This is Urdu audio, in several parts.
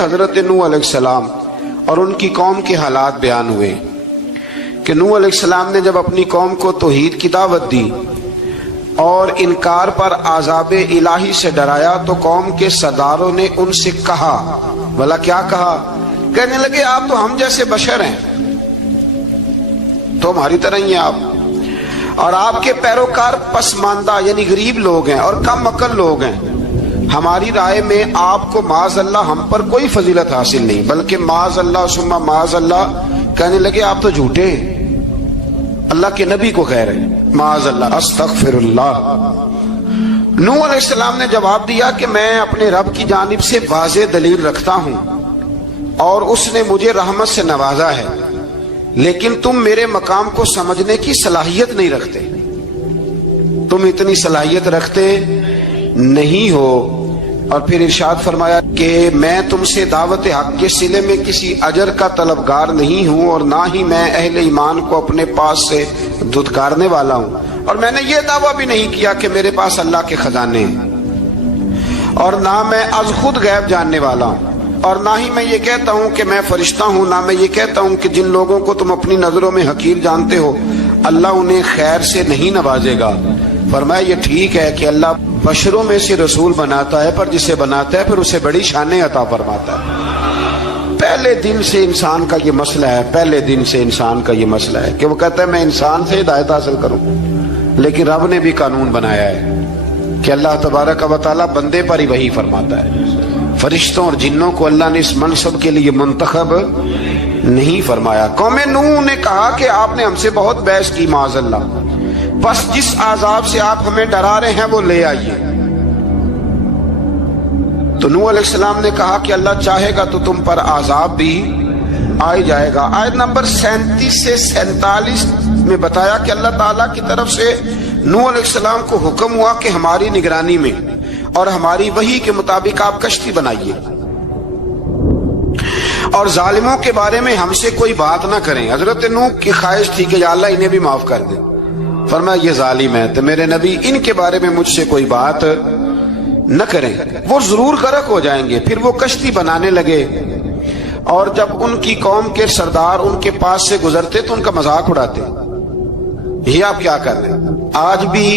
حضرت نوح علیہ السلام اور ان کی قوم کے حالات بیان ہوئے کہ نوح علیہ السلام نے جب اپنی قوم کو توحید کی دعوت دی اور انکار پر عذاب الہی سے ڈرایا تو قوم کے سرداروں نے ان سے کہا، بھلا کیا کہا؟ کہنے لگے آپ تو ہم جیسے بشر ہیں، تو ہماری طرح ہی ہیں آپ، اور آپ کے پیروکار پسماندہ یعنی غریب لوگ ہیں اور کم عقل لوگ ہیں۔ ہماری رائے میں آپ کو معاذ اللہ ہم پر کوئی فضیلت حاصل نہیں، بلکہ معاذ اللہ ثم معاذ اللہ۔ کہنے لگے آپ تو جھوٹے ہیں، اللہ کے نبی کو کہہ رہے ہیں معاذ اللہ، استغفر اللہ۔ نوح علیہ السلام نے جواب دیا کہ میں اپنے رب کی جانب سے واضح دلیل رکھتا ہوں اور اس نے مجھے رحمت سے نوازا ہے، لیکن تم میرے مقام کو سمجھنے کی صلاحیت نہیں رکھتے، تم اتنی صلاحیت رکھتے نہیں ہو۔ اور پھر ارشاد فرمایا کہ میں تم سے دعوت حق کے صلے میں کسی اجر کا طلبگار نہیں ہوں، اور نہ ہی میں اہل ایمان کو اپنے پاس سے دھتکارنے والا ہوں، اور میں نے یہ دعویٰ بھی نہیں کیا کہ میرے پاس اللہ کے خزانے ہیں، اور نہ میں از خود غیب جاننے والا ہوں، اور نہ ہی میں یہ کہتا ہوں کہ میں فرشتہ ہوں، نہ میں یہ کہتا ہوں کہ جن لوگوں کو تم اپنی نظروں میں حقیر جانتے ہو اللہ انہیں خیر سے نہیں نوازے گا۔ فرمایا یہ ٹھیک ہے کہ اللہ بشروں میں سے رسول بناتا ہے، پر جسے بناتا ہے پھر اسے بڑی شانیں عطا فرماتا ہے۔ پہلے دن سے انسان کا یہ مسئلہ ہے، پہلے دن سے انسان کا یہ مسئلہ ہے کہ وہ کہتا ہے میں انسان سے ہدایت حاصل کروں، لیکن رب نے بھی قانون بنایا ہے کہ اللہ تبارک و تعالیٰ بندے پر ہی وحی فرماتا ہے، فرشتوں اور جنوں کو اللہ نے اس منصب کے لیے منتخب نہیں فرمایا۔ قوم نوح نے کہا کہ آپ نے ہم سے بہت بحث کی معاذ اللہ، بس جس عذاب سے آپ ہمیں ڈرا رہے ہیں وہ لے آئیے۔ تو نوح علیہ السلام نے کہا کہ اللہ چاہے گا تو تم پر عذاب بھی آ جائے گا۔ آیت نمبر 37 سے 47 میں بتایا کہ اللہ تعالیٰ کی طرف سے نوح علیہ السلام کو حکم ہوا کہ ہماری نگرانی میں اور ہماری وحی کے مطابق آپ کشتی بنائیے، اور ظالموں کے بارے میں ہم سے کوئی بات نہ کریں۔ حضرت نوح کی خواہش تھی کہ یا اللہ انہیں بھی معاف کر دے، فرمایا یہ ظالم ہے تو میرے نبی ان کے بارے میں مجھ سے کوئی بات نہ کریں، وہ ضرور غرق ہو جائیں گے۔ پھر وہ کشتی بنانے لگے، اور جب ان کی قوم کے سردار ان کے پاس سے گزرتے تو ان کا مذاق اڑاتے۔ یہ آپ کیا کر رہے ہیں؟ آج بھی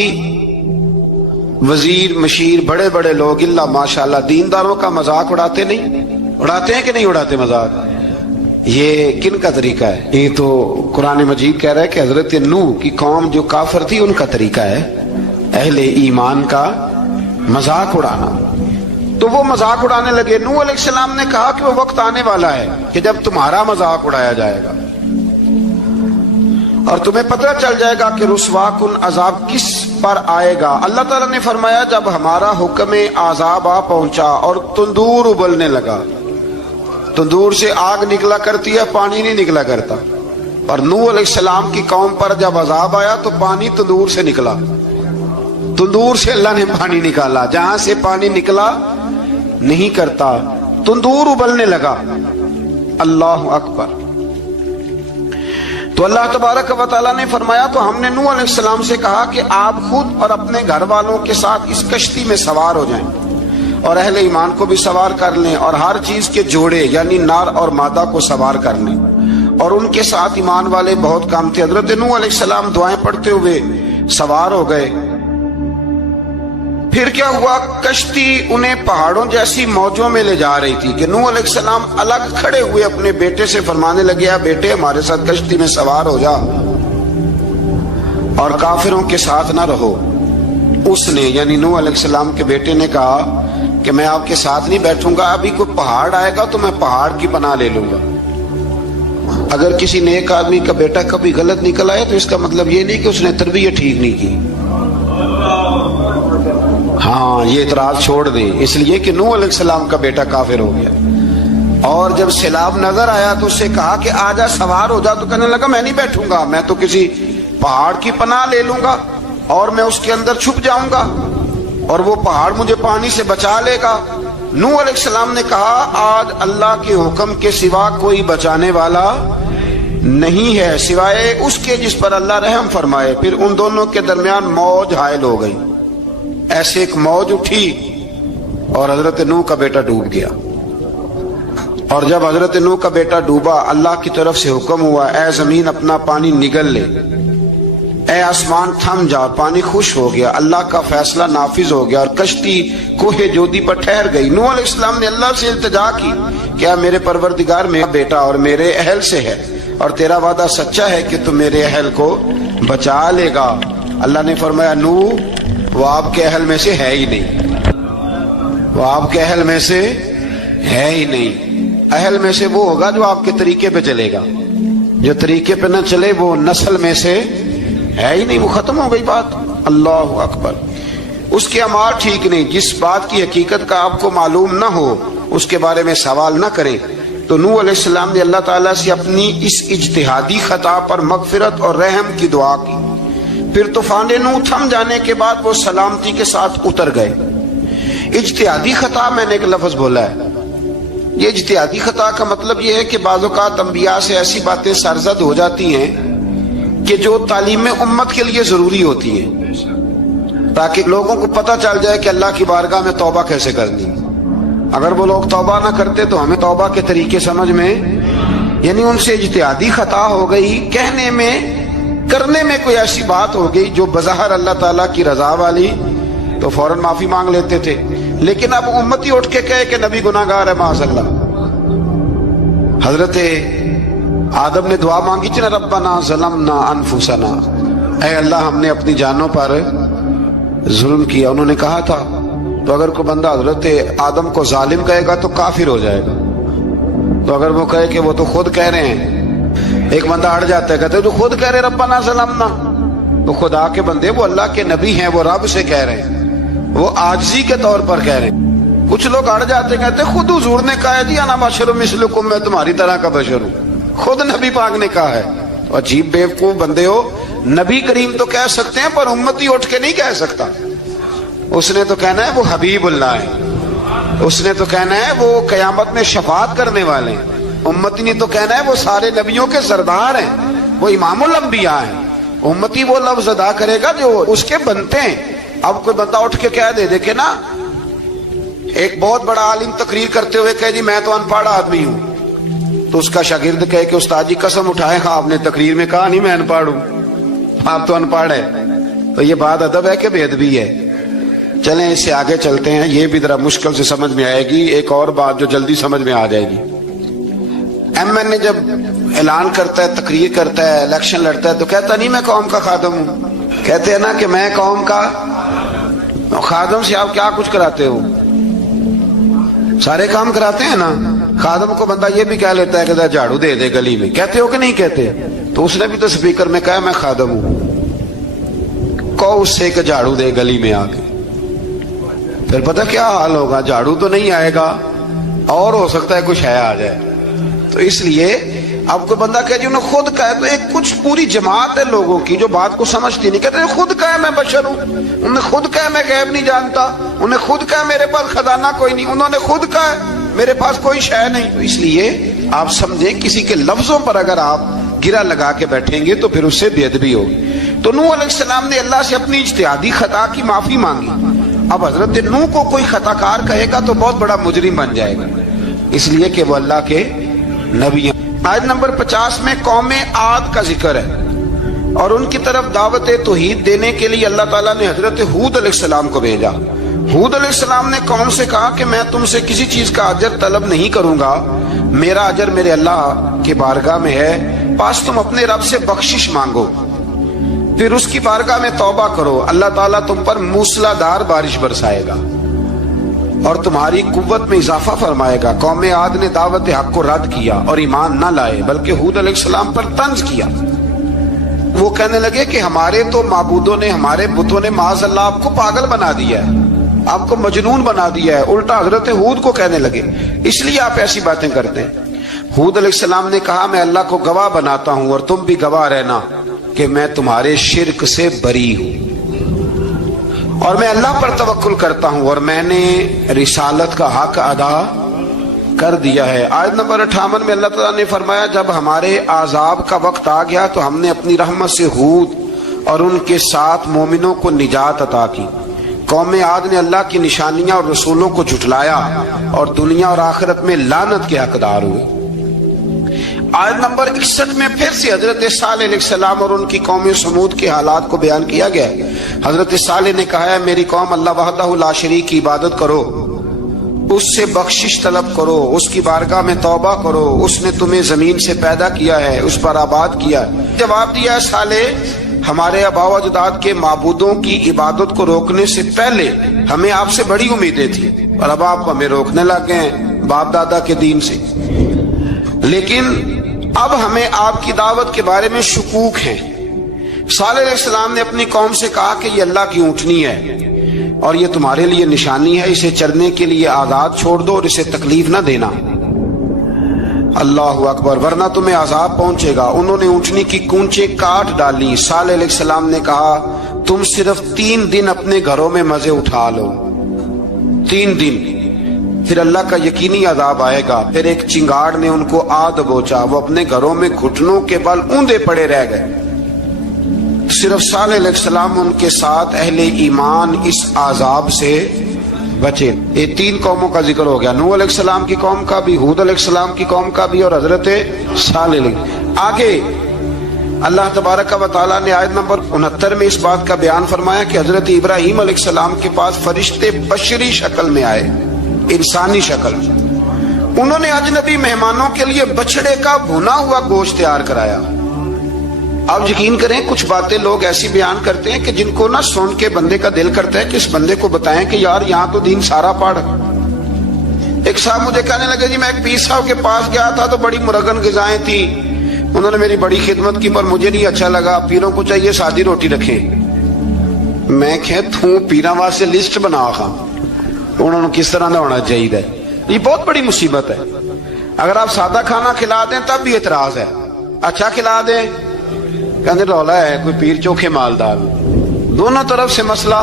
وزیر مشیر بڑے بڑے لوگ اللہ ماشاءاللہ دینداروں کا مذاق اڑاتے نہیں؟ اڑاتے ہیں کہ نہیں اڑاتے مذاق؟ یہ کن کا طریقہ ہے؟ یہ تو قرآن مجید کہہ رہا ہے کہ حضرت نوح کی قوم جو کافر تھی ان کا طریقہ ہے اہل ایمان کا مذاق اڑانا۔ تو وہ مذاق اڑانے لگے۔ نوح علیہ السلام نے کہا کہ وہ وقت آنے والا ہے کہ جب تمہارا مذاق اڑایا جائے گا اور تمہیں پتہ چل جائے گا کہ رسوا کن عذاب کس پر آئے گا۔ اللہ تعالیٰ نے فرمایا جب ہمارا حکم عذاب آ پہنچا اور تندور ابلنے لگا، تندور سے آگ نکلا کرتی ہے، پانی نہیں نکلا کرتا، اور نوح علیہ السلام کی قوم پر جب عذاب آیا تو پانی تندور سے نکلا، تندور سے اللہ نے پانی نکالا، جہاں سے پانی نکلا نہیں کرتا، تندور ابلنے لگا۔ اللہ اکبر۔ تو اللہ تبارک و تعالیٰ نے فرمایا تو ہم نے نوح علیہ السلام سے کہا کہ آپ خود اور اپنے گھر والوں کے ساتھ اس کشتی میں سوار ہو جائیں، اور اہل ایمان کو بھی سوار کر لیں، اور ہر چیز کے جوڑے یعنی نار اور مادہ کو سوار کر لیں، اور ان کے ساتھ ایمان والے بہت کام تھے۔ حضرت نوح علیہ السلام دعائیں پڑھتے ہوئے سوار ہو گئے۔ پھر کیا ہوا؟ کشتی انہیں پہاڑوں جیسی موجوں میں لے جا رہی تھی کہ نوح علیہ السلام الگ کھڑے ہوئے اپنے بیٹے سے فرمانے لگے یا بیٹے ہمارے ساتھ کشتی میں سوار ہو جا اور کافروں کے ساتھ نہ رہو۔ اس نے یعنی نوح علیہ السلام کے بیٹے نے کہا کہ میں آپ کے ساتھ نہیں بیٹھوں گا، ابھی کوئی پہاڑ آئے گا تو میں پہاڑ کی پناہ لے لوں گا۔ اگر کسی نیک آدمی کا بیٹا کبھی غلط نکل آئے تو اس کا مطلب یہ نہیں کہ اس نے تربیت ٹھیک نہیں کی، ہاں یہ اعتراض چھوڑ دیں، اس لیے کہ نوح علیہ السلام کا بیٹا کافر ہو گیا۔ اور جب سیلاب نظر آیا تو اس سے کہا کہ آجا سوار ہو جا، تو کہنے لگا میں نہیں بیٹھوں گا، میں تو کسی پہاڑ کی پناہ لے لوں گا اور میں اس کے اندر چھپ جاؤں گا اور وہ پہاڑ مجھے پانی سے بچا لے گا۔ نوح علیہ السلام نے کہا آج اللہ کے حکم کے سوا کوئی بچانے والا نہیں ہے سوائے اس کے جس پر اللہ رحم فرمائے۔ پھر ان دونوں کے درمیان موج حائل ہو گئی، ایسے ایک موج اٹھی اور حضرت نوح کا بیٹا ڈوب گیا۔ اور جب حضرت نوح کا بیٹا ڈوبا، اللہ کی طرف سے حکم ہوا اے زمین اپنا پانی نگل لے، اے آسمان تھم جا، پانی خشک ہو گیا، اللہ کا فیصلہ نافذ ہو گیا اور کشتی کوہ جودی پر ٹھہر گئی۔ نوح علیہ السلام نے اللہ سے التجا کی، کیا میرے پروردگار میرا بیٹا اور میرے اہل سے ہے، اور تیرا وعدہ سچا ہے کہ تم میرے اہل کو بچا لے گا۔ اللہ نے فرمایا نوح وہ آپ کے اہل میں سے ہے ہی نہیں، وہ آپ کے اہل میں سے ہے ہی نہیں۔ اہل میں سے وہ ہوگا جو آپ کے طریقے پہ چلے گا، جو طریقے پہ نہ چلے وہ نسل میں سے ہے ہی نہیں، وہ ختم ہو گئی بات۔ اللہ اکبر۔ اس کے اعمال ٹھیک نہیں، جس بات کی حقیقت کا آپ کو معلوم نہ ہو اس کے بارے میں سوال نہ کریں۔ تو نوح علیہ السلام نے اللہ تعالیٰ سے اپنی اس اجتہادی خطا پر مغفرت اور رحم کی دعا کی۔ پھر طوفان نوح تھم جانے کے بعد وہ سلامتی کے ساتھ اتر گئے۔ اجتہادی خطا، میں نے ایک لفظ بولا ہے، یہ اجتہادی خطا کا مطلب یہ ہے کہ بعض اوقات انبیاء سے ایسی باتیں سرزد ہو جاتی ہیں کہ جو تعلیم امت کے لیے ضروری ہوتی ہیں، تاکہ لوگوں کو پتہ چل جائے کہ اللہ کی بارگاہ میں توبہ کیسے کرنی۔ اگر وہ لوگ توبہ نہ کرتے تو ہمیں توبہ کے طریقے سمجھ میں، یعنی ان سے اجتہادی خطا ہو گئی، کہنے میں کرنے میں کوئی ایسی بات ہو گئی جو بظاہر اللہ تعالیٰ کی رضا والی، تو فوراً معافی مانگ لیتے تھے۔ لیکن اب امتی اٹھ کے کہے کہ نبی گناہ گار ہے معاذ اللہ۔ حضرت آدم نے دعا مانگی تھی نا، ربنا ظلمنا انفسنا، اے اللہ ہم نے اپنی جانوں پر ظلم کیا۔ انہوں نے کہا تھا تو اگر کوئی بندہ حضرت آدم کو ظالم کہے گا تو کافر ہو جائے گا، تو اگر وہ کہے کہ وہ تو خود کہہ رہے ہیں، ایک بندہ اڑ جاتا ہے کہتے تو خود کہہ رہے ربنا ظلمنا، تو خدا کے بندے وہ اللہ کے نبی ہیں، وہ رب سے کہہ رہے ہیں، وہ عاجزی کے طور پر کہہ رہے ہیں۔ کچھ لوگ اڑ جاتے کہتے خود حضور نے کہا ہے جی انا بشر مثلکم، میں تمہاری طرح کا بشر ہوں، خود نبی پاک نے کہا ہے۔ تو عجیب بیوقوف بندے ہو، نبی کریم تو کہہ سکتے ہیں پر امتی اٹھ کے نہیں کہہ سکتا۔ اس نے تو کہنا ہے وہ حبیب اللہ ہے، اس نے تو کہنا ہے وہ قیامت میں شفاعت کرنے والے ہیں، امتی نے تو کہنا ہے وہ سارے نبیوں کے سردار ہیں، وہ امام الانبیاء ہیں۔ امتی وہ لفظ ادا کرے گا جو اس کے بنتے ہیں۔ اب کوئی بندہ اٹھ کے کہہ دے دیکھے نا، ایک بہت بڑا عالم تقریر کرتے ہوئے کہے جی میں تو ان پڑھ آدمی ہوں، تو اس کا شاگرد کہے کہ استاد جی قسم اٹھائے ہاں آپ نے تقریر میں کہا نہیں میں ان پڑھ ہوں، آپ تو ان پڑھ ہے۔ تو یہ بات ادب ہے کہ بے ادبی ہے؟ چلیں اس سے آگے چلتے ہیں، یہ بھی ذرا مشکل سے سمجھ میں آئے گی۔ ایک اور بات جو جلدی سمجھ میں آ جائے گی، ایم این اے جب اعلان کرتا ہے، تقریر کرتا ہے، الیکشن لڑتا ہے، تو کہتا نہیں میں قوم کا خادم ہوں، کہتے ہیں نا کہ میں قوم کا خادم سے آپ کیا کچھ کراتے ہو؟ سارے کام کراتے ہیں نا۔ خادم کو بندہ یہ بھی کہہ لیتا ہے کہ جھاڑو دے دے گلی میں، کہتے ہو کہ نہیں کہتے؟ تو اس نے بھی تو سپیکر میں کہا میں خادم ہوں، کہو اس سے کہ جھاڑو دے گلی میں آ کے، پھر پتہ کیا حال ہوگا؟ جھاڑو تو نہیں آئے گا اور ہو سکتا ہے کچھ ہے آ جائے۔ تو اس لیے اب کوئی بندہ کہے جی انہوں نے خود کہا، تو ایک کچھ پوری جماعت ہے لوگوں کی جو بات کو سمجھتی نہیں، کہتے ہیں خود کہا میں بشر ہوں، انہوں نے خود کہا میں غیب نہیں جانتا، انہوں نے خود کہا میرے پاس خزانہ کوئی نہیں، انہوں نے خود کہا میرے پاس کوئی شے نہیں۔ تو اس لیے آپ سمجھیں کسی کے لفظوں پر اگر آپ گرا لگا کے بیٹھیں گے تو پھر اس سے بے ادبی ہوگی۔ تو نوح علیہ السلام نے اللہ سے اپنی اجتہادی خطا کی معافی مانگی۔ اب حضرت نوح کو کوئی خطا کار کہے گا تو بہت بڑا مجرم بن جائے گا، اس لیے کہ وہ اللہ کے نبی ہیں۔ آیت نمبر 50 میں قوم عاد کا ذکر ہے، اور ان کی طرف دعوت توحید دینے کے لیے اللہ تعالیٰ نے حضرت ہود علیہ السلام کو بھیجا۔ ہود علیہ السلام نے قوم سے کہا کہ میں تم سے کسی چیز کا اجر طلب نہیں کروں گا، میرا اجر میرے اللہ کی بارگاہ میں ہے، بس تم اپنے رب سے بخشش مانگو، پھر اس کی بارگاہ میں توبہ کرو، اللہ تعالیٰ تم پر موسلا دھار بارش برسائے گا اور تمہاری قوت میں اضافہ فرمائے گا۔ قوم عاد نے دعوت حق کو رد کیا اور ایمان نہ لائے، بلکہ ہود علیہ السلام پر طنز کیا۔ وہ کہنے لگے کہ ہمارے تو معبودوں نے، ہمارے بتوں نے معاذ اللہ آپ کو پاگل بنا دیا ہے، آپ کو مجنون بنا دیا ہے۔ الٹا حضرت ہود کو کہنے لگے اس لیے آپ ایسی باتیں کرتے ہیں۔ ہود علیہ السلام نے کہا میں اللہ کو گواہ بناتا ہوں اور تم بھی گواہ رہنا کہ میں تمہارے شرک سے بری ہوں اور میں اللہ پر توکل کرتا ہوں اور میں نے رسالت کا حق ادا کر دیا ہے۔ آیت نمبر 58 میں اللہ تعالیٰ نے فرمایا جب ہمارے عذاب کا وقت آ گیا تو ہم نے اپنی رحمت سے ہود اور ان کے ساتھ مومنوں کو نجات عطا کی۔ قوم عاد نے اللہ کی نشانیاں اور رسولوں کو جھٹلایا اور دنیا اور آخرت میں لعنت کے حقدار ہوئے۔ آیت نمبر 61 میں پھر سے حضرت صالح علیہ السلام اور ان کی قوم سمود کے حالات کو بیان کیا گیا ہے۔ حضرت صالح نے کہا ہے میری قوم اللہ وحدہ لا شریک کی عبادت کرو، اس سے بخشش طلب کرو، اس کی بارگاہ میں توبہ کرو، اس نے تمہیں زمین سے پیدا کیا ہے، اس پر آباد کیا ہے۔ جواب دیا ہے صالح ہمارے آباء و اجداد کے معبودوں کی عبادت کو روکنے سے پہلے ہمیں آپ سے بڑی امیدیں تھیں، اور اب آپ ہمیں روکنے لگ گئے ہیں باپ دادا کے دین سے، لیکن اب ہمیں آپ کی دعوت کے بارے میں شکوک ہیں۔ صالح علیہ السلام نے اپنی قوم سے کہا کہ یہ اللہ کی اونٹنی ہے اور یہ تمہارے لیے نشانی ہے، اسے چرنے کے لیے آزاد چھوڑ دو اور اسے تکلیف نہ دینا۔ اللہ اکبر، ورنہ تمہیں عذاب پہنچے گا۔ انہوں نے اونٹنی کی کونچیں کاٹ ڈالی۔ صالح علیہ السلام نے کہا تم صرف 3 دن اپنے گھروں میں مزے اٹھا لو، 3 دن، پھر اللہ کا یقینی عذاب آئے گا۔ پھر ایک چنگاڑ نے ان کو آ دبوچا، وہ اپنے گھروں میں گھٹنوں کے بل اوندے پڑے رہ گئے۔ صرف صالح علیہ السلام ان کے ساتھ اہل ایمان اس عذاب سے بچے۔ یہ 3 قوموں کا ذکر ہو گیا، نوح علیہ السلام کی قوم کا بھی، ہود علیہ السلام کی قوم کا بھی، اور حضرت صالح علیہ۔ آگے اللہ تبارک و تعالیٰ نے آیت نمبر 69 میں اس بات کا بیان فرمایا کہ حضرت ابراہیم علیہ السلام کے پاس فرشتے بشری شکل میں آئے، انسانی شکل۔ انہوں نے اجنبی مہمانوں کے لیے بچڑے کا بھنا ہوا گوشت تیار کرایا۔ آپ یقین کریں کچھ باتیں لوگ ایسی بیان کرتے ہیں کہ جن کو نہ سن کے بندے کا دل کرتا ہے کہ اس بندے کو بتائیں کہ یار یہاں تو دین سارا پڑھ۔ ایک صاحب مجھے کہنے لگے جی میں ایک پیر صاحب کے پاس گیا تھا تو بڑی مرغن غذائیں تھی، انہوں نے میری بڑی خدمت کی پر مجھے نہیں اچھا لگا، پیروں کو چاہیے سادی روٹی رکھیں۔ میں کہتا ہوں پیراں واسطے لسٹ بنا خواہ انہوں نے کس طرح نہ ہونا چاہیے۔ یہ بہت بڑی مصیبت ہے، اگر آپ سادہ کھانا کھلا دیں تب بھی اعتراض ہے، اچھا کھلا دیں کہنے رولا ہے کوئی پیر چوکھے مالدار، دونوں طرف سے مسئلہ۔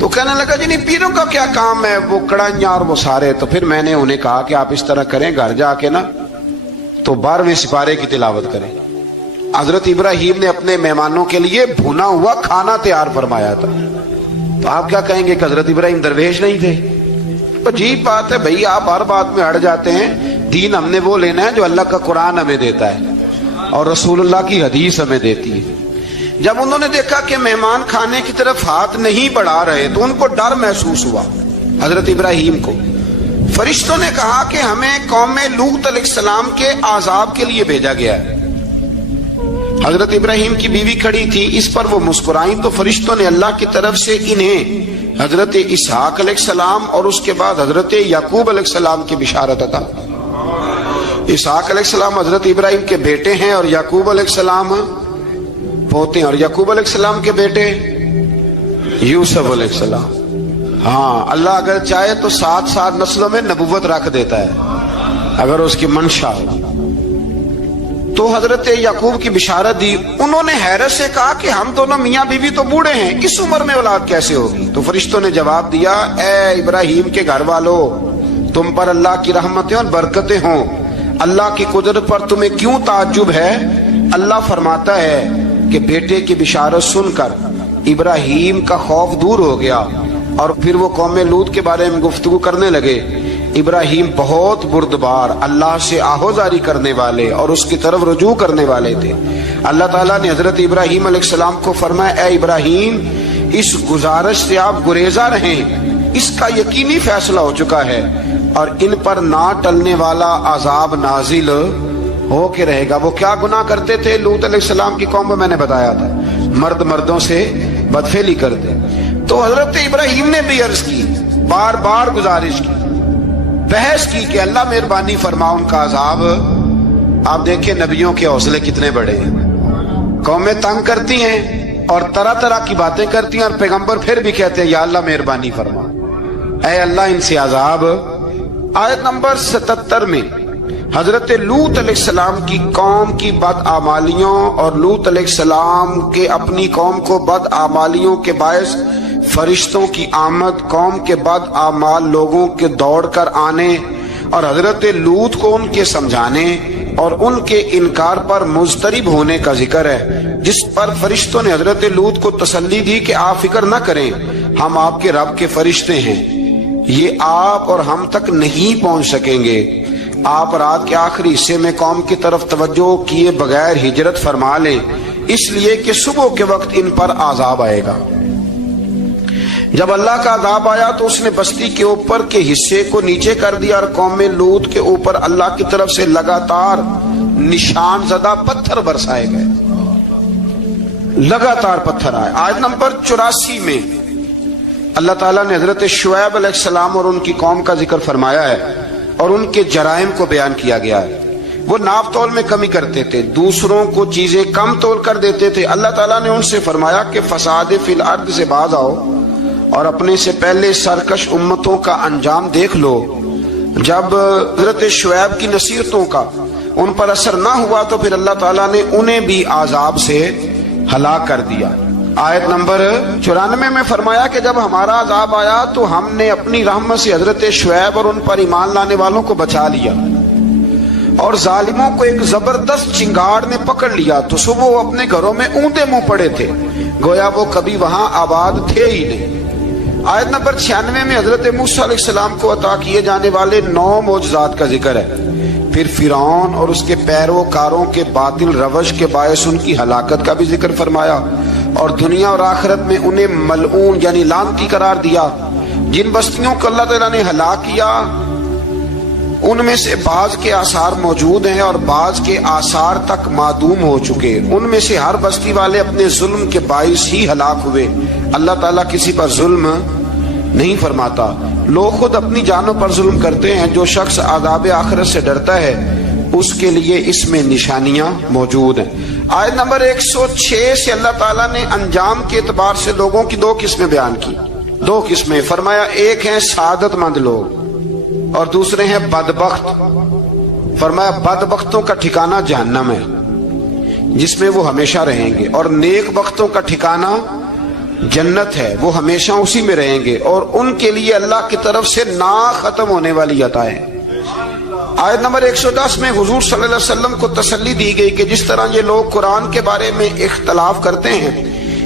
تو کہنے لگا جی نہیں پیروں کا کیا کام ہے، وہ کڑائیاں اور وہ سارے۔ تو پھر میں نے انہیں کہا کہ آپ اس طرح کریں، گھر جا کے نا تو 12ویں سپارے کی تلاوت کریں۔ حضرت ابراہیم نے اپنے مہمانوں کے لیے بھنا ہوا کھانا تیار فرمایا تھا۔ تو آپ کیا کہیں گے کہ حضرت ابراہیم درویش نہیں تھے؟ عجیب بات ہے بھائی، آپ ہر بات میں اڑ جاتے ہیں۔ دین ہم نے وہ لینا ہے جو اللہ کا قرآن ہمیں دیتا ہے اور رسول اللہ کی حدیث ہمیں دیتی ہے۔ جب انہوں نے دیکھا کہ مہمان کھانے کی طرف ہاتھ نہیں بڑھا رہے تو ان کو ڈر محسوس ہوا۔ حضرت ابراہیم کو فرشتوں نے کہا کہ ہمیں قوم لوط علیہ السلام کے عذاب کے لیے بھیجا گیا ہے۔ حضرت ابراہیم کی بیوی کھڑی تھی، اس پر وہ مسکرائیں تو فرشتوں نے اللہ کی طرف سے انہیں حضرت اسحاق علیہ السلام اور اس کے بعد حضرت یعقوب علیہ السلام کی بشارت عطا۔ اسحاق علیہ السلام حضرت ابراہیم کے بیٹے ہیں اور یعقوب علیہ السلام پوتے ہیں، اور یعقوب علیہ السلام کے بیٹے یوسف علیہ السلام۔ ہاں اللہ اگر چاہے تو 7 نسلوں میں نبوت رکھ دیتا ہے اگر اس کی منشا ہو۔ تو حضرت یعقوب کی بشارت دی۔ انہوں نے حیرت سے کہا کہ ہم دونوں میاں بیوی تو بوڑھے ہیں، اس عمر میں اولاد کیسے ہوگی؟ تو فرشتوں نے جواب دیا اے ابراہیم کے گھر والوں، تم پر اللہ کی رحمتیں اور برکتیں ہوں، اللہ کی قدرت پر تمہیں کیوں تعجب ہے؟ اللہ فرماتا ہے کہ بیٹے کی بشارت سن کر ابراہیم کا خوف دور ہو گیا اور پھر وہ قوم لوط کے بارے میں گفتگو کرنے لگے۔ ابراہیم بہت بردبار، اللہ سے آہوزاری کرنے والے اور اس کی طرف رجوع کرنے والے تھے۔ اللہ تعالیٰ نے حضرت ابراہیم علیہ السلام کو فرمایا اے ابراہیم اس گزارش سے آپ گریزاں رہیں، اس کا یقینی فیصلہ ہو چکا ہے اور ان پر نہ ٹلنے والا عذاب نازل ہو کے رہے گا۔ وہ کیا گناہ کرتے تھے؟ لوط علیہ السلام کی قوم میں میں نے بتایا تھا، مرد مردوں سے بدفعلی کرتے۔ تو حضرت ابراہیم نے بھی عرض کی، بار بار گزارش کی، بحث کی کہ اللہ مہربانی فرما ان کا عذاب۔ آپ دیکھیں نبیوں کے حوصلے کتنے بڑے ہیں، قومیں تنگ کرتی ہیں اور طرح طرح کی باتیں کرتی ہیں اور پیغمبر پھر بھی کہتے ہیں یا اللہ مہربانی فرما، اے اللہ ان سے عذاب۔ آیت نمبر 77 میں حضرت لوط علیہ السلام کی قوم کی بدعمالیوں اور لوط علیہ السلام کے اپنی قوم کو بدعمالیوں کے باعث فرشتوں کی آمد، قوم کے بدعمال لوگوں کے دوڑ کر آنے اور حضرت لوط کو ان کے سمجھانے اور ان کے انکار پر مضطرب ہونے کا ذکر ہے، جس پر فرشتوں نے حضرت لوط کو تسلی دی کہ آپ فکر نہ کریں، ہم آپ کے رب کے فرشتے ہیں، یہ آپ اور ہم تک نہیں پہنچ سکیں گے۔ آپ رات کے آخری حصے میں قوم کی طرف توجہ کیے بغیر ہجرت فرما لیں، اس لیے کہ صبح کے وقت ان پر عذاب آئے گا۔ جب اللہ کا عذاب آیا تو اس نے بستی کے اوپر کے حصے کو نیچے کر دیا اور قوم لوط کے اوپر اللہ کی طرف سے لگاتار نشان زدہ پتھر برسائے گئے، لگاتار پتھر آئے۔ آیت نمبر 84 میں اللہ تعالیٰ نے حضرت شعیب علیہ السلام اور ان کی قوم کا ذکر فرمایا ہے اور ان کے جرائم کو بیان کیا گیا ہے۔ وہ ناپ تول میں کمی کرتے تھے، دوسروں کو چیزیں کم تول کر دیتے تھے۔ اللہ تعالیٰ نے ان سے فرمایا کہ فساد فی الارض سے باز آؤ اور اپنے سے پہلے سرکش امتوں کا انجام دیکھ لو۔ جب حضرت شعیب کی نصیحتوں کا ان پر اثر نہ ہوا تو پھر اللہ تعالیٰ نے انہیں بھی عذاب سے ہلاک کر دیا۔ آیت نمبر 94 میں فرمایا کہ جب ہمارا عذاب آیا تو ہم نے اپنی رحمت سے حضرت شعیب اور ان پر ایمان لانے والوں کو بچا لیا، اور ظالموں کو ایک زبردست چنگاڑ نے پکڑ لیا تو صبح وہ اپنے گھروں میں اوندا منہ پڑے تھے، گویا وہ کبھی وہاں آباد تھے ہی نہیں۔ آیت نمبر 96 میں حضرت موسیٰ علیہ السلام کو عطا کیے جانے والے 9 معجزات کا ذکر ہے۔ پھر فرعون اور اس کے پیروکاروں کے باطل روش کے باعث ان کی ہلاکت کا بھی ذکر فرمایا، اور دنیا اور آخرت میں انہیں ملعون یعنی لعنتی قرار دیا۔ جن بستیوں کو اللہ تعالیٰ نے ہلاک کیا ان میں سے بعض کے آثار موجود ہیں اور بعض کے آثار تک معدوم ہو چکے۔ ان میں سے ہر بستی والے اپنے ظلم کے باعث ہی ہلاک ہوئے۔ اللہ تعالیٰ کسی پر ظلم نہیں فرماتا، لوگ خود اپنی جانوں پر ظلم کرتے ہیں۔ جو شخص عذاب آخرت سے ڈرتا ہے اس کے لیے اس میں نشانیاں موجود ہیں۔ آیت نمبر 106 سے اللہ تعالیٰ نے انجام کے اعتبار سے لوگوں کی 2 قسمیں بیان کی، 2 قسمیں فرمایا۔ ایک ہیں سعادت مند لوگ اور دوسرے ہیں بدبخت۔ فرمایا بدبختوں کا ٹھکانہ جہنم ہے جس میں وہ ہمیشہ رہیں گے، اور نیک بختوں کا ٹھکانہ جنت ہے، وہ ہمیشہ اسی میں رہیں گے، اور ان کے لیے اللہ کی طرف سے نا ختم ہونے والی عطائیں۔ آیت نمبر 110 میں حضور صلی اللہ علیہ وسلم کو تسلی دی گئی کہ جس طرح یہ لوگ قرآن کے بارے میں اختلاف کرتے ہیں،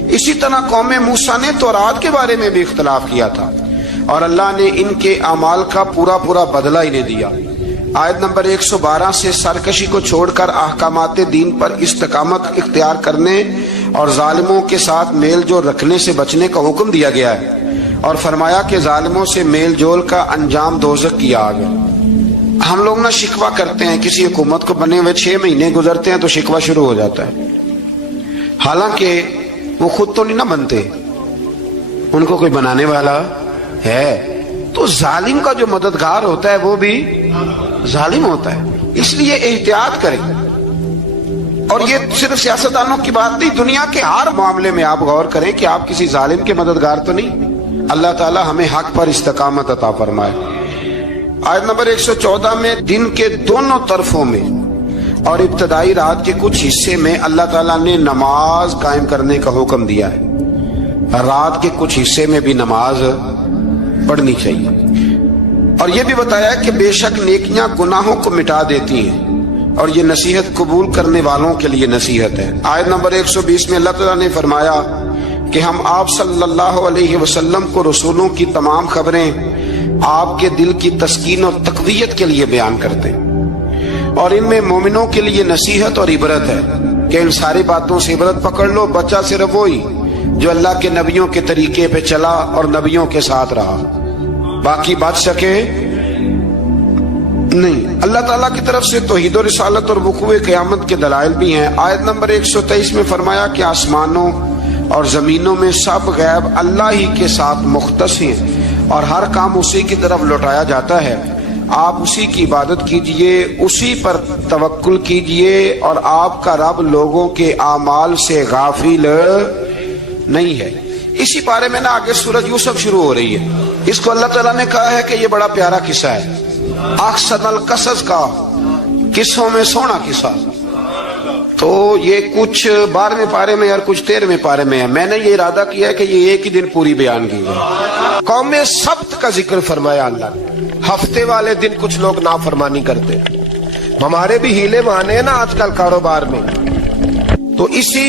اسی طرح قوم موسیٰ نے تورات کے بارے میں بھی اختلاف کیا تھا، اور اللہ نے ان کے اعمال کا پورا بدلہ انہیں دیا۔ آیت نمبر 112 سے سرکشی کو چھوڑ کر احکامات دین پر استقامت اختیار کرنے اور ظالموں کے ساتھ میل جول رکھنے سے بچنے کا حکم دیا گیا ہے، اور فرمایا کہ ظالموں سے میل جول کا انجام دوزخ کی آگ ہے۔ ہم لوگ نہ شکوہ کرتے ہیں، کسی حکومت کو بنے ہوئے 6 مہینے گزرتے ہیں تو شکوہ شروع ہو جاتا ہے، حالانکہ وہ خود تو نہیں نہ بنتے، ان کو کوئی بنانے والا ہے۔ تو ظالم کا جو مددگار ہوتا ہے وہ بھی ظالم ہوتا ہے، اس لیے احتیاط کریں۔ اور یہ صرف سیاستدانوں کی بات نہیں، دنیا کے ہر معاملے میں آپ غور کریں کہ آپ کسی ظالم کے مددگار تو نہیں۔ اللہ تعالی ہمیں حق پر استقامت عطا فرمائے۔ آیت نمبر 114 میں دن کے دونوں طرفوں میں اور ابتدائی رات کے کچھ حصے میں اللہ تعالیٰ نے نماز قائم کرنے کا حکم دیا ہے، رات کے کچھ حصے میں بھی نماز پڑھنی چاہیے، اور یہ بھی بتایا کہ بے شک نیکیاں گناہوں کو مٹا دیتی ہیں، اور یہ نصیحت قبول کرنے والوں کے لیے نصیحت ہے۔ آیت نمبر 120 میں اللہ تعالیٰ نے فرمایا کہ ہم آپ صلی اللہ علیہ وسلم کو رسولوں کی تمام خبریں آپ کے دل کی تسکین اور تقویت کے لیے بیان کرتے ہیں، اور ان میں مومنوں کے لیے نصیحت اور عبرت ہے کہ ان ساری باتوں سے عبرت پکڑ لو۔ بچہ صرف وہی جو اللہ کے نبیوں کے طریقے پہ چلا اور نبیوں کے ساتھ رہا، باقی بچ سکے نہیں۔ اللہ تعالیٰ کی طرف سے توحید و رسالت اور وقوع قیامت کے دلائل بھی ہیں۔ آیت نمبر 123 میں فرمایا کہ آسمانوں اور زمینوں میں سب غیب اللہ ہی کے ساتھ مختص ہیں، اور ہر کام اسی کی طرف لوٹایا جاتا ہے۔ آپ اسی کی عبادت کیجئے، اسی پر توکل کیجئے، اور آپ کا رب لوگوں کے اعمال سے غافل نہیں ہے۔ اسی بارے میں نا آگے سورۃ یوسف شروع ہو رہی ہے، اس کو اللہ تعالیٰ نے کہا ہے کہ یہ بڑا پیارا قصہ ہے، احسن القصص کا، قصوں میں سونا قصہ۔ تو یہ کچھ 12ویں پارے میں اور کچھ 13ویں پارے میں ہے۔ میں نے یہ ارادہ کیا ہے کہ یہ ایک ہی دن پوری بیان کی جائے۔ قوم سبت کا ذکر فرمایا اللہ نے، ہفتے والے دن کچھ لوگ نافرمانی کرتے، ہمارے بھی ہیلے بہانے ہیں نا آج کل کاروبار میں، تو اسی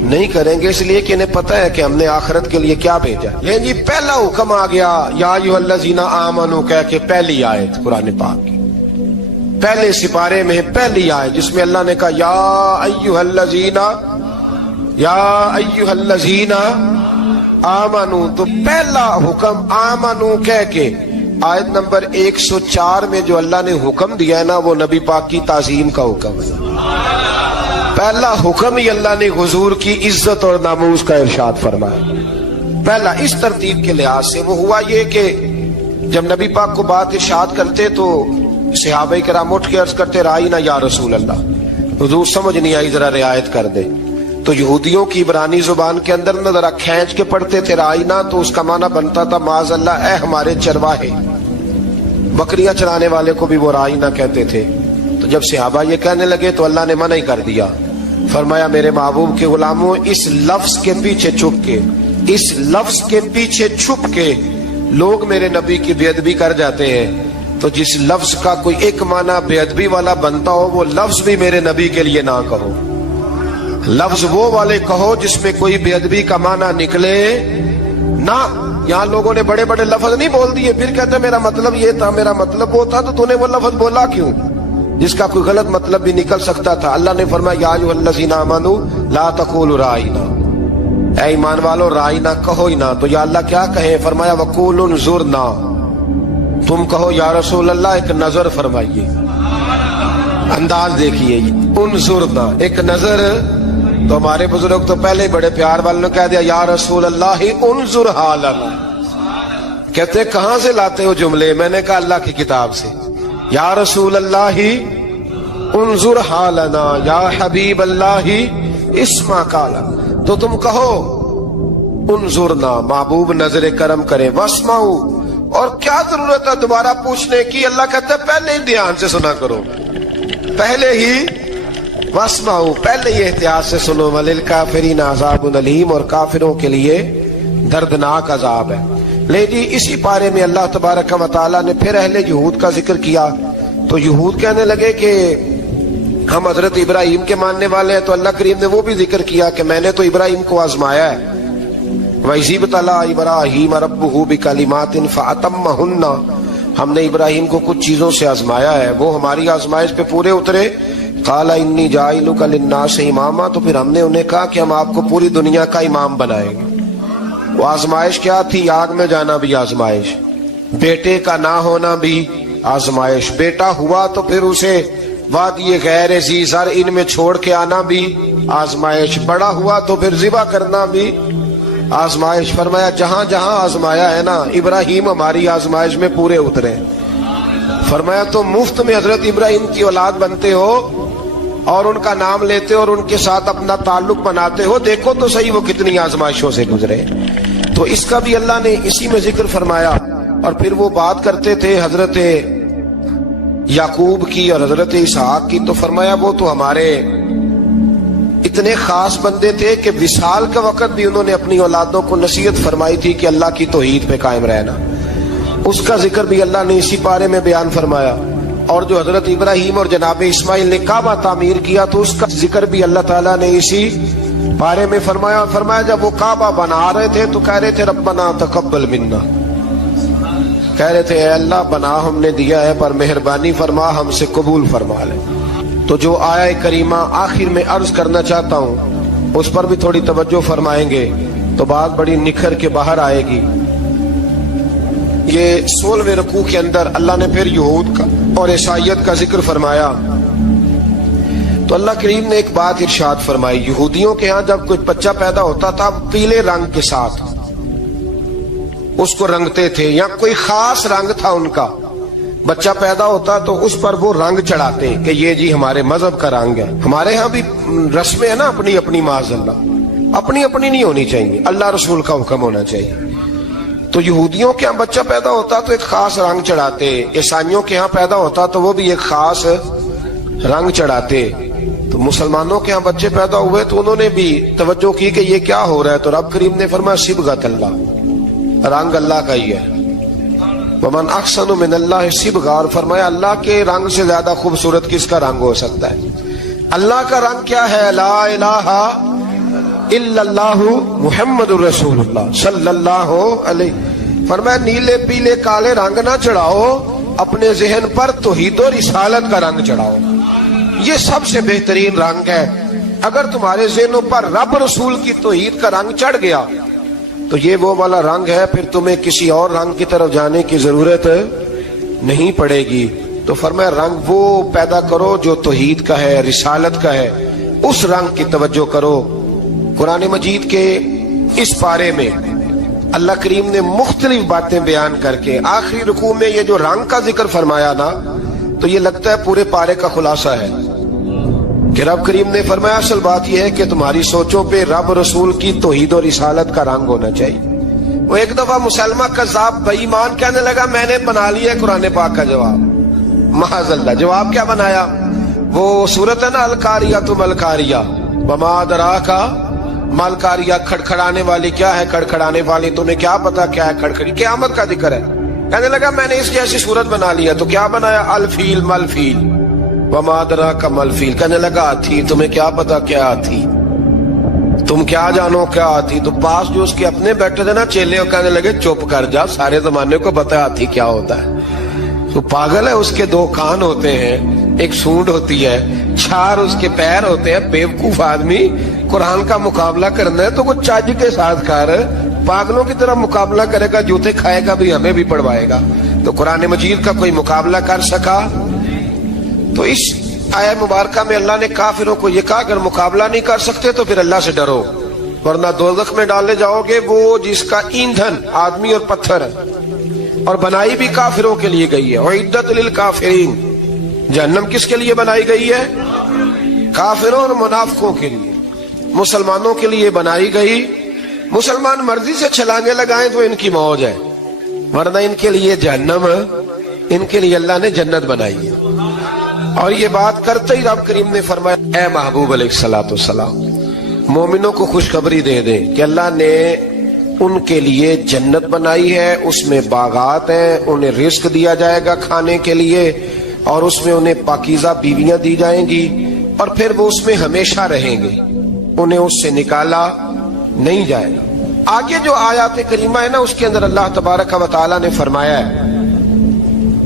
نہیں کریں گے، اس لیے کہ انہیں پتہ ہے کہ ہم نے آخرت کے لیے کیا بھیجا۔ لیکن جی پہلا حکم آ گیا یا ایھا الذین آمنوا کہہ کے، پہلی آیت قرآن پاک کی پہلے سپارے میں پہلی آیت جس میں اللہ نے کہا یا ایھا الذین آمنوا، تو پہلا حکم آمنوا کہہ کے آیت نمبر 104 میں جو اللہ نے حکم دیا ہے نا، وہ نبی پاک کی تعظیم کا حکم ہے۔ پہلا حکم ہی اللہ نے حضور کی عزت اور ناموس کا ارشاد فرمایا۔ پہلا اس ترتیب کے لحاظ سے وہ ہوا یہ کہ جب نبی پاک کو بات ارشاد کرتے تو صحابہ کرام اٹھ کے عرض کرتے رائینا یا رسول اللہ، حضور سمجھ نہیں آئی ذرا رعایت کر دے۔ تو یہودیوں کی عبرانی زبان کے اندر نہ ذرا کھینچ کے پڑھتے تھے رائینا، تو اس کا معنی بنتا تھا معاذ اللہ اے ہمارے چرواہے، بکریاں چرانے والے کو بھی وہ رائینا کہتے تھے۔ تو جب صحابہ یہ کہنے لگے تو اللہ نے منع ہی کر دیا، فرمایا میرے محبوب کے غلاموں، اس لفظ کے پیچھے چھپ کے، اس لفظ کے پیچھے چھپ کے لوگ میرے نبی کی بے ادبی کر جاتے ہیں، تو جس لفظ کا کوئی ایک معنی بے ادبی والا بنتا ہو وہ لفظ بھی میرے نبی کے لیے نہ کہو، لفظ وہ والے کہو جس میں کوئی بے ادبی کا معنی نکلے نہ۔ یہاں لوگوں نے بڑے بڑے لفظ نہیں بول دیے، پھر کہتے میرا مطلب یہ تھا، میرا مطلب وہ تھا، تو تو نے وہ لفظ بولا کیوں جس کا کوئی غلط مطلب بھی نکل سکتا تھا۔ اللہ نے فرمایا یا ایھا الذین آمنوا لا تقولوا رائینا، اے ایمان والو رائینا کہو ہی نہ۔ تو یا اللہ کیا کہیں؟ فرمایا وقولوا انظرنا، تم کہو یا رسول اللہ ایک نظر فرمائیے، انداز دیکھیے انظرنا ایک نظر۔ تو ہمارے بزرگ تو پہلے بڑے پیار والوں نے کہہ دیا یا رسول اللہ انظر حالنا، کہتے کہاں سے لاتے ہو جملے؟ میں نے کہا اللہ کی کتاب سے۔ یا رسول اللہ انظر حالنا یا حبیب اللہ اسمع قالا، تو تم کہو انظرنا محبوب نظر کرم کرے، واسمعوا، اور کیا ضرورت ہے دوبارہ پوچھنے کی؟ اللہ کہتا ہے پہلے ہی دھیان سے سنا کرو، پہلے ہی واسمعوا، پہلے ہی احتیاط سے سنو، وللکافرین عذاب علیم، اور کافروں کے لیے دردناک عذاب ہے۔ لے جی اسی پارے میں اللہ تبارک و تعالیٰ نے پھر اہل یہود کا ذکر کیا، تو یہود کہنے لگے کہ ہم حضرت ابراہیم کے ماننے والے ہیں، تو اللہ کریم نے وہ بھی ذکر کیا کہ میں نے تو ابراہیم کو آزمایا ہے، وَإِذِ ابْتَلَىٰ إِبْرَاهِيمَ رَبُّهُ بِكَلِمَاتٍ فَأَتَمَّهُنَّ، ہم نے ابراہیم کو کچھ چیزوں سے آزمایا ہے، وہ ہماری آزمائش پہ پورے اترے۔ قَالَ إِنِّي جَاعِلُكَ لِلنَّاسِ إِمَامًا، تو پھر ہم نے انہیں کہا کہ ہم آپ کو پوری دنیا کا امام بنائیں گے۔ وہ آزمائش کیا تھی؟ آگ میں جانا بھی آزمائش، بیٹے کا نہ ہونا بھی آزمائش، بیٹا ہوا تو پھر اسے وادی غیر ذی زرع ان میں چھوڑ کے آنا بھی آزمائش، بڑا ہوا تو پھر ذبح کرنا بھی آزمائش۔ فرمایا جہاں جہاں آزمایا ہے نا ابراہیم ہماری آزمائش میں پورے اترے۔ فرمایا تو مفت میں حضرت ابراہیم کی اولاد بنتے ہو اور ان کا نام لیتے اور ان کے ساتھ اپنا تعلق بناتے ہو، دیکھو تو صحیح وہ کتنی آزمائشوں سے گزرے۔ تو اس کا بھی اللہ نے اسی میں ذکر فرمایا۔ اور پھر وہ بات کرتے تھے حضرت یعقوب کی اور حضرت اسحاق کی، تو فرمایا وہ تو ہمارے اتنے خاص بندے تھے کہ وصال کے وقت بھی انہوں نے اپنی اولادوں کو نصیحت فرمائی تھی کہ اللہ کی توحید پہ قائم رہنا، اس کا ذکر بھی اللہ نے اسی پارے میں بیان فرمایا۔ اور جو حضرت ابراہیم اور جناب اسماعیل نے کعبہ تعمیر کیا تو اس کا ذکر بھی اللہ تعالیٰ نے اسی بارے میں فرمایا۔ فرمایا جب وہ کعبہ بنا رہے تھے تو کہہ رہے تھے ربنا تقبل منا، کہہ رہے تھے اے اللہ بنا ہم نے دیا ہے پر مہربانی فرما ہم سے قبول فرما لے۔ تو جو آیہ کریمہ آخر میں عرض کرنا چاہتا ہوں اس پر بھی تھوڑی توجہ فرمائیں گے تو بات بڑی نکھر کے باہر آئے گی۔ یہ 16ویں رکوع کے اندر اللہ نے پھر یہود کا اور عیسائیت کا ذکر فرمایا، تو اللہ کریم نے ایک بات ارشاد فرمائی، یہودیوں کے ہاں جب کوئی بچہ پیدا ہوتا تھا پیلے رنگ کے ساتھ اس کو رنگتے تھے، یا کوئی خاص رنگ تھا ان کا، بچہ پیدا ہوتا تو اس پر وہ رنگ چڑھاتے کہ یہ جی ہمارے مذہب کا رنگ ہے۔ ہمارے ہاں بھی رسمیں ہیں نا اپنی اپنی، معاذ اللہ اپنی اپنی نہیں ہونی چاہیے، اللہ رسول کا حکم ہونا چاہیے۔ تو یہودیوں کے ہاں بچہ پیدا ہوتا تو ایک خاص رنگ چڑھاتے، عیسائیوں کے ہاں پیدا ہوتا تو وہ بھی ایک خاص رنگ چڑھاتے۔ تو مسلمانوں کے ہاں بچے پیدا ہوئے تو انہوں نے بھی توجہ کی کہ یہ کیا ہو رہا ہے، تو رب کریم نے فرمایا صبغۃ اللہ، رنگ اللہ کا ہی ہے، ومن احسن من اللہ صبغہ، اور فرمایا اللہ کے رنگ سے زیادہ خوبصورت کس کا رنگ ہو سکتا ہے؟ اللہ کا رنگ کیا ہے؟ لا الہ الا اللہ محمد الرسول اللہ صلی اللہ علیہ۔ فرمایا نیلے پیلے کالے رنگ نہ چڑھاؤ، اپنے ذہن پر توحید و رسالت کا رنگ چڑھاؤ، یہ سب سے بہترین رنگ ہے۔ اگر تمہارے ذہنوں پر رب رسول کی توحید کا رنگ چڑھ گیا تو یہ وہ والا رنگ ہے، پھر تمہیں کسی اور رنگ کی طرف جانے کی ضرورت نہیں پڑے گی۔ تو فرمایا رنگ وہ پیدا کرو جو توحید کا ہے، رسالت کا ہے، اس رنگ کی توجہ کرو۔ قرآن مجید کے اس پارے میں اللہ کریم نے مختلف باتیں بیان کر کے آخری رکوع میں یہ جو رنگ کا ذکر فرمایا نا، تو یہ لگتا ہے پورے پارے کا خلاصہ ہے کہ رب کریم نے فرمایا اصل بات یہ ہے کہ تمہاری سوچوں پہ رب رسول کی توحید و رسالت کا رنگ ہونا چاہیے۔ وہ ایک دفعہ مسلمہ کذاب بے ایمان کہنے لگا میں نے بنا لیا قرآن پاک کا جواب، معاذ اللہ۔ جواب کیا بنایا؟ وہ سورت ہے نا القاریہ تم القاریہ وما ادراک مالکاریہ، کھڑکھڑانے والی کیا ہے، کھڑکھڑانے والی تمہیں کیا پتا کیا ہے کھڑکھڑی، قیامت کا ذکر ہے۔ کہنے لگا میں نے اس جیسی صورت بنا لیا، تو کیا بنایا؟ الفیل ملفیل وما ادراک ملفیل۔ کہنے لگا ہاتھی، تمہیں کیا پتا کیا ہاتھی، تم کیا جانو کیا ہاتھی۔ تو پاس جو اس کے اپنے بیٹھے تھے نا چیلے، وہ کہنے لگے چپ کر جا، سارے زمانے کو پتا ہاتھی کیا ہوتا ہے۔ تو پاگل ہے، اس کے دو کان ہوتے ہیں، ایک سونڈ ہوتی ہے، چار اس کے پیر ہوتے ہیں۔ بیوقوف آدمی قرآن کا مقابلہ کرنا ہے تو وہ چاج کے ساتھ کر، پاگلوں کی طرح مقابلہ کرے گا، جوتے کھائے گا بھی ہمیں بھی پڑھوائے گا۔ تو قرآن مجید کا کوئی مقابلہ کر سکا؟ تو اس آیہ مبارکہ میں اللہ نے کافروں کو یہ کہا اگر مقابلہ نہیں کر سکتے تو پھر اللہ سے ڈرو، ورنہ دوزخ میں ڈالے جاؤ گے، وہ جس کا ایندھن آدمی اور پتھر ہے، اور بنائی بھی کافروں کے لیے گئی ہے۔ اعدت للکافرین، جہنم کس کے لیے بنائی گئی ہے؟ کافروں اور منافقوں کے لیے۔ مسلمانوں کے لیے بنائی گئی، مسلمان مرضی سے چھلانگے لگائیں تو ان کی موج ہے، ورنہ ان کے لیے جہنم، ان کے لیے اللہ نے جنت بنائی ہے۔ اور یہ بات کرتے ہی رب کریم نے فرمایا اے محبوب علیہ الصلوۃ والسلام، مومنوں کو خوشخبری دے دیں کہ اللہ نے ان کے لیے جنت بنائی ہے، اس میں باغات ہیں، انہیں رزق دیا جائے گا کھانے کے لیے، اور اس میں انہیں پاکیزہ بیویاں دی جائیں گی، اور پھر وہ اس میں ہمیشہ رہیں گے، انہیں اس سے نکالا نہیں جائے گا۔ آگے جو آیات کریمہ ہے نا، اس کے اندر اللہ تبارک و تعالیٰ نے فرمایا ہے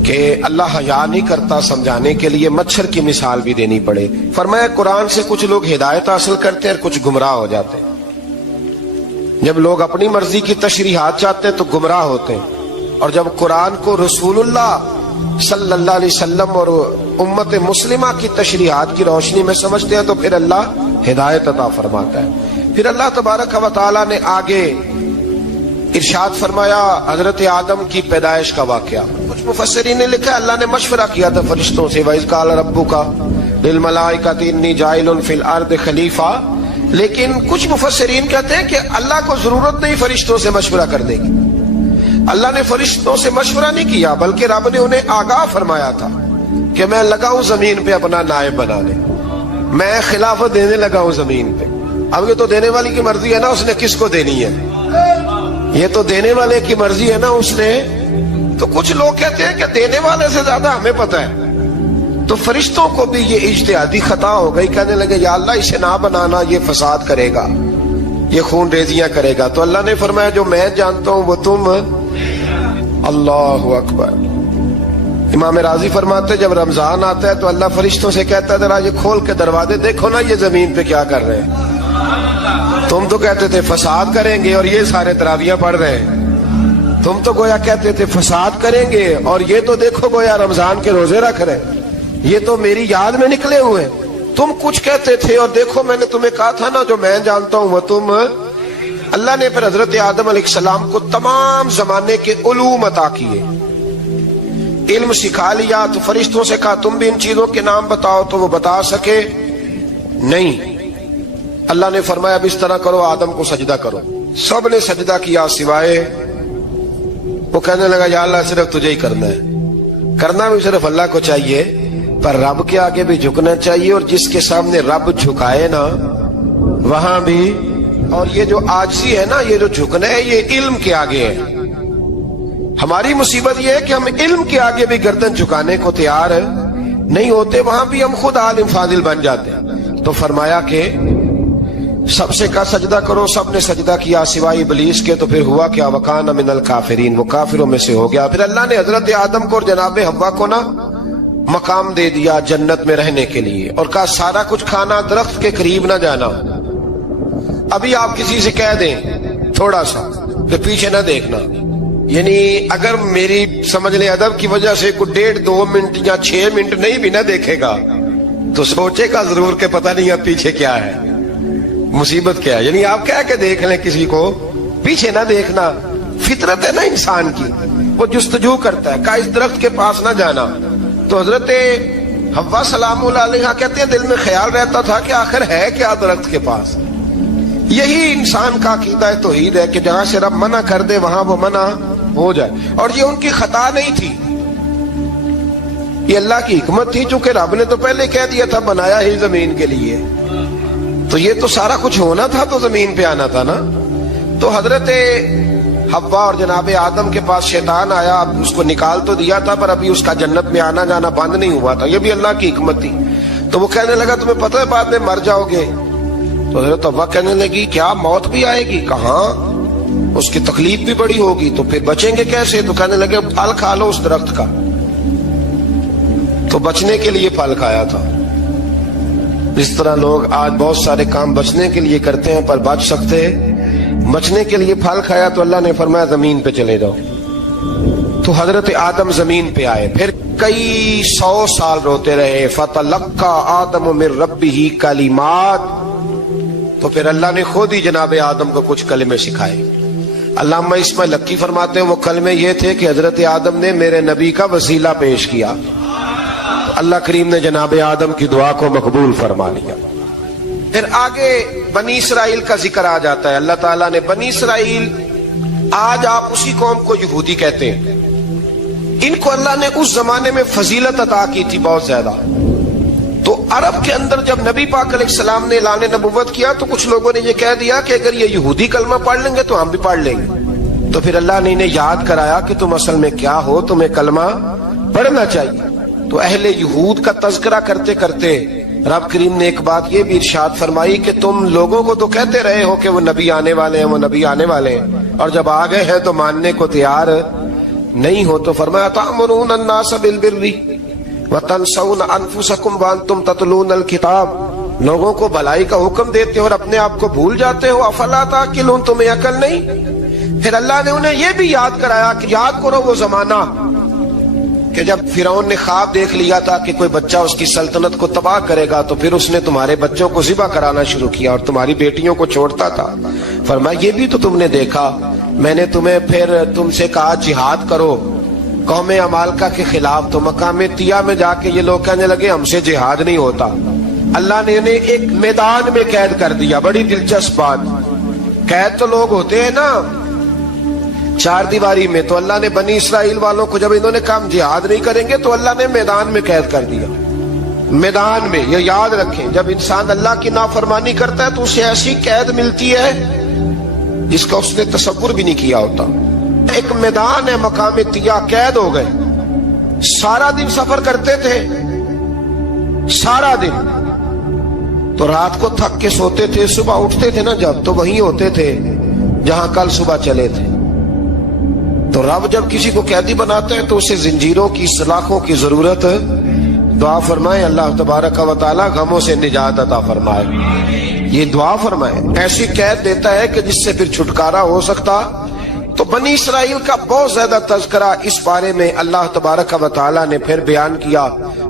کہ اللہ حیا نہیں کرتا سمجھانے کے لیے مچھر کی مثال بھی دینی پڑے۔ فرمایا قرآن سے کچھ لوگ ہدایت حاصل کرتے ہیں اور کچھ گمراہ ہو جاتے ہیں۔ جب لوگ اپنی مرضی کی تشریحات چاہتے ہیں تو گمراہ ہوتے ہیں، اور جب قرآن کو رسول اللہ صلی اللہ علیہ وسلم اور امت مسلمہ کی تشریحات کی روشنی میں سمجھتے ہیں تو پھر اللہ ہدایت عطا فرماتا ہے۔ پھر اللہ تبارک و تعالیٰ نے آگے ارشاد فرمایا حضرت آدم کی پیدائش کا واقعہ۔ کچھ مفسرین نے لکھا اللہ نے مشورہ کیا تھا فرشتوں سے، وَإِذْ قَالَ رَبُّكَ لِلْمَلَائِكَةِ إِنِّي جَاعِلٌ فِي الْأَرْضِ خَلِيفَةً، لیکن کچھ مفسرین کہتے ہیں کہ اللہ کو ضرورت نہیں فرشتوں سے مشورہ کرنے کی، اللہ نے فرشتوں سے مشورہ نہیں کیا، بلکہ رب نے انہیں آگاہ فرمایا تھا کہ میں لگا ہوں زمین پہ اپنا نائب بنانے، میں خلافت دینے لگا ہوں زمین پہ۔ اب یہ تو دینے والی کی مرضی ہے نا اس نے کس کو دینی ہے، یہ تو دینے والے کی مرضی ہے نا اس نے۔ تو کچھ لوگ کہتے ہیں کہ دینے والے سے زیادہ ہمیں پتہ ہے، تو فرشتوں کو بھی یہ اجتہادی خطا ہو گئی، کہنے لگے یا اللہ اسے نہ بنانا، یہ فساد کرے گا، یہ خون ریزیاں کرے گا۔ تو اللہ نے فرمایا جو میں جانتا ہوں وہ تم، اللہ اکبر۔ امام راضی فرماتے جب رمضان آتا ہے تو اللہ فرشتوں سے کہتا ہے ذرا یہ کھول کے دروازے دیکھو نا یہ زمین پہ کیا کر رہے ہیں، تم تو کہتے تھے فساد کریں گے اور یہ سارے تراویح پڑھ رہے ہیں، تم تو گویا کہتے تھے فساد کریں گے اور یہ تو دیکھو گویا رمضان کے روزے رکھ رہے ہیں، یہ تو میری یاد میں نکلے ہوئے، تم کچھ کہتے تھے اور دیکھو میں نے تمہیں کہا تھا نا جو میں جانتا ہوں وہ تم۔ اللہ نے پھر حضرت آدم علیہ السلام کو تمام زمانے کے علوم عطا کیے، علم سکھا لیا۔ تو فرشتوں سے کہا تم بھی ان چیزوں کے نام بتاؤ، تو وہ بتا سکے نہیں۔ اللہ نے فرمایا اب اس طرح کرو آدم کو سجدہ کرو، سب نے سجدہ کیا سوائے، وہ کہنے لگا یا اللہ صرف تجھے ہی کرنا ہے، کرنا بھی صرف اللہ کو چاہیے، پر رب کے آگے بھی جھکنا چاہیے، اور جس کے سامنے رب جھکائے نا وہاں بھی۔ اور یہ جو عاجزی ہے نا، یہ جو جھکنا ہے یہ علم کے آگے ہے۔ ہماری مصیبت یہ ہے کہ ہم علم کے آگے بھی گردن جھکانے کو تیار نہیں ہوتے، وہاں بھی ہم خود عالم فاضل بن جاتے ہیں۔ تو فرمایا کہ سب سے کہا سجدہ کرو، سب نے سجدہ کیا سوائے ابلیس کے، تو پھر ہوا کیا؟ وکان من الکافرین، وہ کافروں میں سے ہو گیا۔ پھر اللہ نے حضرت آدم کو اور جناب حوا کو نا مقام دے دیا جنت میں رہنے کے لیے، اور کہا سارا کچھ کھانا، درخت کے قریب نہ جانا۔ ابھی آپ کسی سے کہہ دیں تھوڑا سا کہ پیچھے نہ دیکھنا، یعنی اگر میری سمجھ لیں ادب کی وجہ سے کوئی 1.5-2 منٹ یا 6 منٹ نہیں بھی نہ دیکھے گا تو سوچے گا ضرور کہ پتہ نہیں اب پیچھے کیا ہے، مصیبت کیا ہے۔ یعنی آپ کہہ کے دیکھ لیں کسی کو، پیچھے نہ دیکھنا، فطرت ہے نا انسان کی، وہ جستجو کرتا ہے، کہا اس درخت کے پاس نہ جانا۔ تو حضرت حوا سلام اللہ علیہا کہتے ہیں دل میں خیال رہتا تھا کہ آخر ہے کیا درخت کے پاس۔ یہی انسان کا عقیدہ توحید ہے کہ جہاں سے رب منع کر دے وہاں وہ منع ہو جائے، اور یہ ان کی خطا نہیں تھی، یہ اللہ کی حکمت تھی، چونکہ رب نے تو پہلے کہہ دیا تھا بنایا ہی زمین کے لیے، تو یہ تو سارا کچھ ہونا تھا تو زمین پہ آنا تھا نا۔ تو حضرت حوا اور جناب آدم کے پاس شیطان آیا، اب اس کو نکال تو دیا تھا پر ابھی اس کا جنت میں آنا جانا بند نہیں ہوا تھا، یہ بھی اللہ کی حکمت تھی۔ تو وہ کہنے لگا تمہیں پتہ ہے بعد میں مر جاؤ گے؟ تو حضرت حوا کہنے لگی کیا موت بھی آئے گی؟ کہاں، اس کی تکلیف بھی بڑی ہوگی، تو پھر بچیں گے کیسے؟ تو کہنے لگے پھل کھا لو اس درخت کا، تو بچنے کے لیے پھل کھایا تھا۔ اس طرح لوگ آج بہت سارے کام بچنے کے لیے کرتے ہیں پر بچ سکتے، بچنے کے لیے پھل کھایا تو اللہ نے فرمایا زمین پہ چلے جاؤ۔ تو حضرت آدم زمین پہ آئے، پھر کئی 100 سال روتے رہے، فَتَلَقَّى آدَمُ مِن رَبِّهِ کَلِمَاتٍ، تو پھر اللہ نے خود ہی جناب آدم کو کچھ کلمے سکھائے۔ علامہ اسماعیل لکی فرماتے ہیں وہ کلمے یہ تھے کہ حضرت آدم نے میرے نبی کا وسیلہ پیش کیا، اللہ کریم نے جناب آدم کی دعا کو مقبول فرما لیا۔ پھر آگے بنی اسرائیل کا ذکر آ جاتا ہے، اللہ تعالیٰ نے بنی اسرائیل، آج آپ اسی قوم کو یہودی کہتے ہیں، ان کو اللہ نے اس زمانے میں فضیلت عطا کی تھی بہت زیادہ۔ تو عرب کے اندر جب نبی پاک علیہ السلام نے اعلان نبوت کیا تو کچھ لوگوں نے یہ کہہ دیا کہ اگر یہ یہودی کلمہ پڑھ لیں گے تو ہم بھی پڑھ لیں گے۔ تو پھر اللہ نے انہیں یاد کرایا کہ تم اصل میں کیا ہو، تمہیں کلمہ پڑھنا چاہیے۔ تو اہل یہود کا تذکرہ کرتے کرتے رب کریم نے ایک بات یہ بھی ارشاد فرمائی کہ تم لوگوں کو تو کہتے رہے ہو کہ وہ نبی آنے والے ہیں، وہ نبی آنے والے ہیں، اور جب آ گئے ہیں تو ماننے کو تیار نہیں ہو۔ تو فرمایا تأمرون الناس بالبر وتنسون انفسکم وانتم تتلون الکتاب، لوگوں کو بھلائی کا حکم دیتے ہو اور اپنے آپ کو بھول جاتے ہو، افلا تعقلون، تمہیں عقل نہیں؟ پھر اللہ نے انہیں یہ بھی یاد کرایا کہ یاد کرو وہ زمانہ کہ جب فرعون نے خواب دیکھ لیا تھا کہ کوئی بچہ اس کی سلطنت کو تباہ کرے گا، تو پھر اس نے تمہارے بچوں کو ذبح کرانا شروع کیا اور تمہاری بیٹیوں کو چھوڑتا تھا۔ فرمایا یہ بھی تو تم نے دیکھا، میں نے تمہیں پھر تم سے کہا جہاد کرو قوم عمالقہ کے خلاف، تو مقام طیہ میں جا کے یہ لوگ کہنے لگے ہم سے جہاد نہیں ہوتا۔ اللہ نے انہیں ایک میدان میں قید کر دیا، بڑی دلچسپ بات، قید تو لوگ ہوتے ہیں نا چار دیواری میں، تو اللہ نے بنی اسرائیل والوں کو جب انہوں نے کہا جہاد نہیں کریں گے تو اللہ نے میدان میں قید کر دیا۔ میدان میں، یہ یاد رکھیں، جب انسان اللہ کی نافرمانی کرتا ہے تو اسے ایسی قید ملتی ہے جس کا اس نے تصور بھی نہیں کیا ہوتا۔ ایک میدان ہے مقام طیہ، قید ہو گئے، سارا دن سفر کرتے تھے، سارا دن، تو رات کو تھک کے سوتے تھے، صبح اٹھتے تھے نا جب، تو وہیں ہوتے تھے جہاں کل صبح چلے تھے۔ تو رب جب کسی کو قیدی بناتا ہے تو اسے زنجیروں کی، سلاخوں کی ضرورت، دعا فرمائے اللہ تبارک و تعالی غموں سے نجات عطا فرمائے، یہ دعا فرمائے، ایسی قید دیتا ہے کہ جس سے پھر چھٹکارا ہو سکتا۔ تو بنی اسرائیل کا بہت زیادہ تذکرہ اس بارے میں اللہ تبارک و تعالی نے پھر بیان کیا،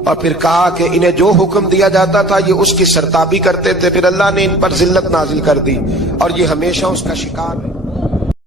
اور پھر کہا کہ انہیں جو حکم دیا جاتا تھا یہ اس کی سرتابی کرتے تھے، پھر اللہ نے ان پر ذلت نازل کر دی اور یہ ہمیشہ اس کا شکار ہے۔